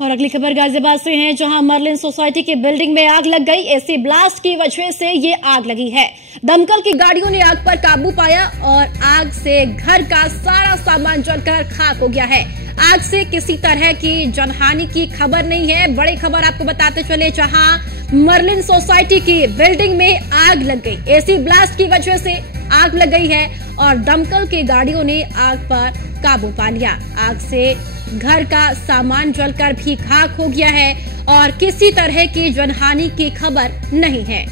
और अगली खबर गाजियाबाद से है, जहां मर्लिन सोसाइटी की बिल्डिंग में आग लग गई। एसी ब्लास्ट की वजह से ये आग लगी है। दमकल की गाड़ियों ने आग पर काबू पाया और आग से घर का सारा सामान जलकर खाक हो गया है। आग से किसी तरह की जनहानि की खबर नहीं है। बड़ी खबर आपको बताते चले, जहां मर्लिन सोसाइटी की बिल्डिंग में आग लग गई। एसी ब्लास्ट की वजह से आग लग गई है और दमकल की गाड़ियों ने आग पर काबू पा लिया। आग से घर का सामान जलकर भी खाक हो गया है और किसी तरह की जनहानि की खबर नहीं है।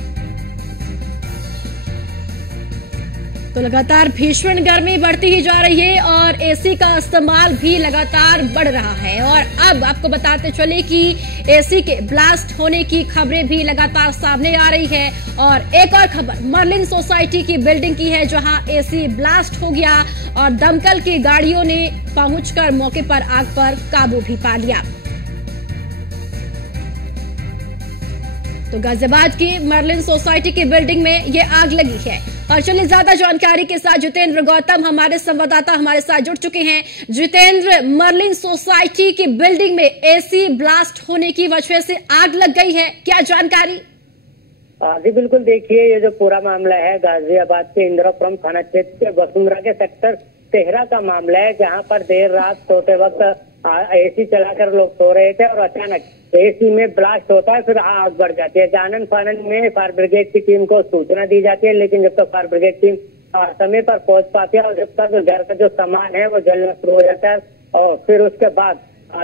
तो लगातार भीषण गर्मी बढ़ती ही जा रही है और एसी का इस्तेमाल भी लगातार बढ़ रहा है। और अब आपको बताते चले कि एसी के ब्लास्ट होने की खबरें भी लगातार सामने आ रही है। और एक और खबर मर्लिन सोसाइटी की बिल्डिंग की है, जहां एसी ब्लास्ट हो गया और दमकल की गाड़ियों ने पहुंचकर मौके पर आग पर काबू भी पा लिया। तो गाजियाबाद की मर्लिन सोसाइटी की बिल्डिंग में ये आग लगी है। और चलिए ज्यादा जानकारी के साथ जितेंद्र गौतम हमारे संवाददाता हमारे साथ जुड़ चुके हैं। जितेंद्र, मर्लिन सोसाइटी की बिल्डिंग में एसी ब्लास्ट होने की वजह से आग लग गई है, क्या जानकारी? जी बिल्कुल, देखिए ये जो पूरा मामला है गाजियाबाद के इंदिरापुरम थाना क्षेत्र के वसुंधरा के सेक्टर 13 का मामला है, जहां पर देर रात सोते वक्त एसी चलाकर लोग सो रहे थे और अचानक एसी में ब्लास्ट होता है, फिर आग बढ़ जाती है। जानन फानन में फायर ब्रिगेड की टीम को सूचना दी जाती है, लेकिन जब तक फायर ब्रिगेड टीम समय पर पहुंच पाती है और जब तक घर का जो सामान है वो जलना शुरू हो जाता है और फिर उसके बाद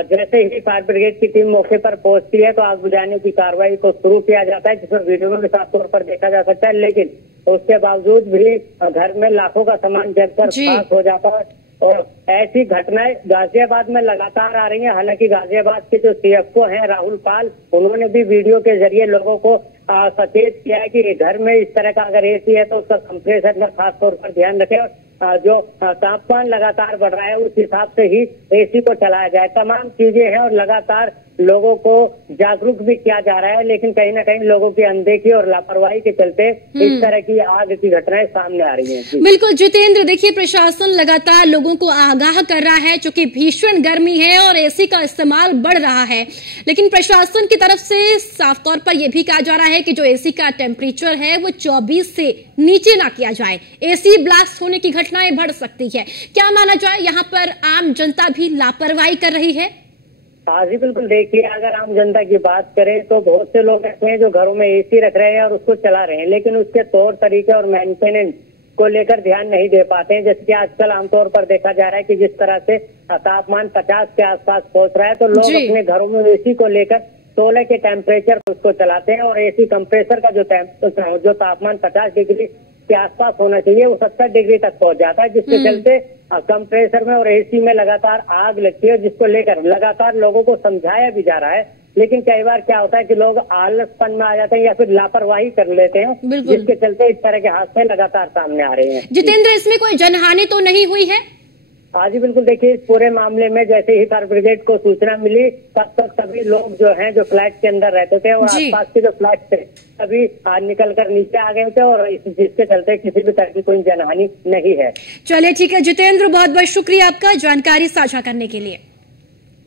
जैसे ही फायर ब्रिगेड की टीम मौके पर पहुंचती है तो आग बुझाने की कार्रवाई को शुरू किया जाता है, जिसमें वीडियो में भी साफ तौर पर देखा जा सकता है। लेकिन उसके बावजूद भी घर में लाखों का सामान जलकर खाक हो जाता है और ऐसी घटनाएं गाजियाबाद में लगातार आ रही हैं। हालांकि गाजियाबाद के जो सीएफओ हैं राहुल पाल, उन्होंने भी वीडियो के जरिए लोगों को सचेत किया है कि घर में इस तरह का अगर एसी है तो उसका कंप्रेसर में खास तौर पर ध्यान रखें और जो तापमान लगातार बढ़ रहा है उस हिसाब से ही एसी को चलाया जाए। तमाम चीजें हैं और लगातार लोगों को जागरूक भी किया जा रहा है, लेकिन कहीं ना कहीं लोगों की अनदेखी और लापरवाही के चलते इस तरह की आग की घटनाएं सामने आ रही हैं। बिल्कुल जितेंद्र, देखिए प्रशासन लगातार लोगों को आगाह कर रहा है, चूंकि भीषण गर्मी है और एसी का इस्तेमाल बढ़ रहा है। लेकिन प्रशासन की तरफ से साफ तौर पर यह भी कहा जा रहा है कि जो एसी का टेम्परेचर है वो 24 से नीचे ना किया जाए। एसी ब्लास्ट होने की घटनाएं बढ़ सकती है। क्या माना जाए, यहाँ पर आम जनता भी लापरवाही कर रही है? हाँ जी बिल्कुल, देखिए अगर आम जनता की बात करें तो बहुत से लोग ऐसे हैं जो घरों में एसी रख रहे हैं और उसको चला रहे हैं, लेकिन उसके तौर तरीके और मेंटेनेंस को लेकर ध्यान नहीं दे पाते हैं। जैसे कि आजकल आमतौर पर देखा जा रहा है कि जिस तरह से तापमान 50 के आसपास पहुंच रहा है तो लोग अपने घरों में एसी को लेकर 16 के टेम्परेचर उसको चलाते हैं और एसी कंप्रेसर का जो तापमान 50 डिग्री के आसपास होना चाहिए वो 70 डिग्री तक पहुंच जाता है, जिसके चलते कंप्रेसर में और एसी में लगातार आग लगती है, जिसको लेकर लगातार लोगों को समझाया भी जा रहा है। लेकिन कई बार क्या होता है कि लोग आलसपन में आ जाते हैं या फिर लापरवाही कर लेते हैं, जिसके चलते इस तरह के हादसे लगातार सामने आ रहे हैं। जितेंद्र, इसमें कोई जनहानि तो नहीं हुई है? हाँ जी बिल्कुल, देखिए इस पूरे मामले में जैसे ही फायर ब्रिगेड को सूचना मिली तब तक सभी लोग जो हैं जो फ्लैट के अंदर रहते थे और आसपास के जो फ्लैट थे सभी निकल कर नीचे आ गए थे और जिसके चलते किसी भी तरह की कोई जनहानि नहीं है। चलिए ठीक है जितेंद्र, बहुत बहुत शुक्रिया आपका जानकारी साझा करने के लिए।